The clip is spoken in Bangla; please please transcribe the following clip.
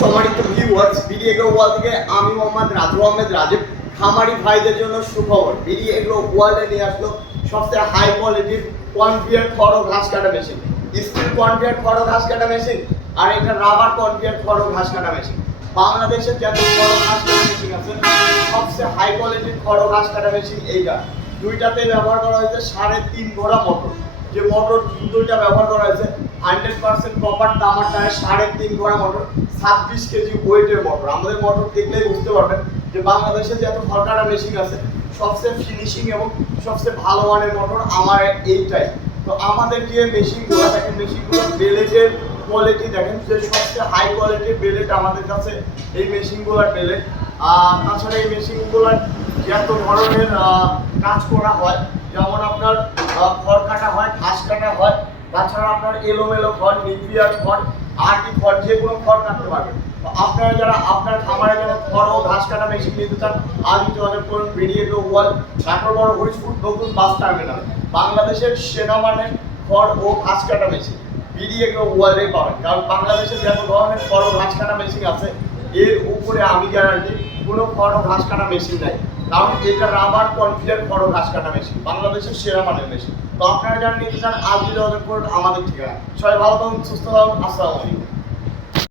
সম্মানিত ভিউয়ার্স, বিডি এগ্রো ওয়াল থেকে আমি মোহাম্মদ রাজু আহমেদ রাজীব। খামারি ভাইদের জন্য সুখবর, বিডি এগ্রো ওয়ালে নিয়ে আসলো সবচেয়ে হাই কোয়ালিটির কনভিয়ার খড় ঘাস কাটা মেশিন। স্টিল কনভিয়ার খড় ঘাস কাটা মেশিন আর এটা রাবার কনভিয়ার খড় ঘাস কাটা মেশিন। বাংলাদেশের যত খড় ঘাস কাটা মেশিন আছে সবচেয়ে হাই কোয়ালিটির খড় ঘাস কাটা মেশিন এইটা। দুইটাতে ব্যবহার করা হয়েছে 3.5 ঘোড়া মোটর। যে মোটর দুইটা ব্যবহার করা হয়েছে 100% কপার তামার টায়ার, 3.5 ঘোড়া মোটর, 26 কেজি ওয়েটের মোটর। আমাদের মোটর দেখলেই বুঝতে পারবেন যে বাংলাদেশে যত খড় কাটা মেশিন আছে সবচেয়ে ফিনিশিং এবং সবচেয়ে ভালো মানের মোটর আমার এইটাই। তো আমাদের যে মেশিনগুলো দেখেন, মেশিনগুলোর বেলেটের কোয়ালিটি দেখেন, যে সবচেয়ে হাই কোয়ালিটির বেলেট আমাদের কাছে এই মেশিনগুলোর বেলেট। তাছাড়া এই মেশিনগুলোর যত ধরনের কাজ করা হয়, যেমন আপনার খড় কাটা হয়, ঘাস কাটা হয়, তাছাড়া আপনার এলোমেলো খড়, নিউক্লিয়ার খড়, আটি খড়, যে কোনো খড় কাটতে পারবেন। তো আপনারা যারা আপনার খামারে যারা খড় ও ঘাস কাটা মেশিন নিতে চান, আজই যোগাযোগ করুন বিডি এগ্রো ওয়াল, ঢাকার বড় হরিশপুর নতুন বাস টার্মিনাল। বাংলাদেশের সেনামানের খড় ও ঘাস কাটা মেশিন বিডি এগ্রো ওয়ালে পাবেন। কারণ বাংলাদেশে যত ধরনের খড় ও ঘাস কাটা মেশিন আছে এর উপরে আমি গ্যারান্টি কোনো খড় ও ঘাস কাটা মেশিন নাই। কারণ এটা রাবার কনফিয়ার খড় ও ঘাস কাটা মেশিন, বাংলাদেশের সেরা মানের মেশিন। তো আপনারা যারা নিতে চান আজই যোগাযোগ করুন আমাদের ঠিকানা। সবাই ভালো থাকুন, সুস্থ থাকুন, আসসালামু আলাইকুম।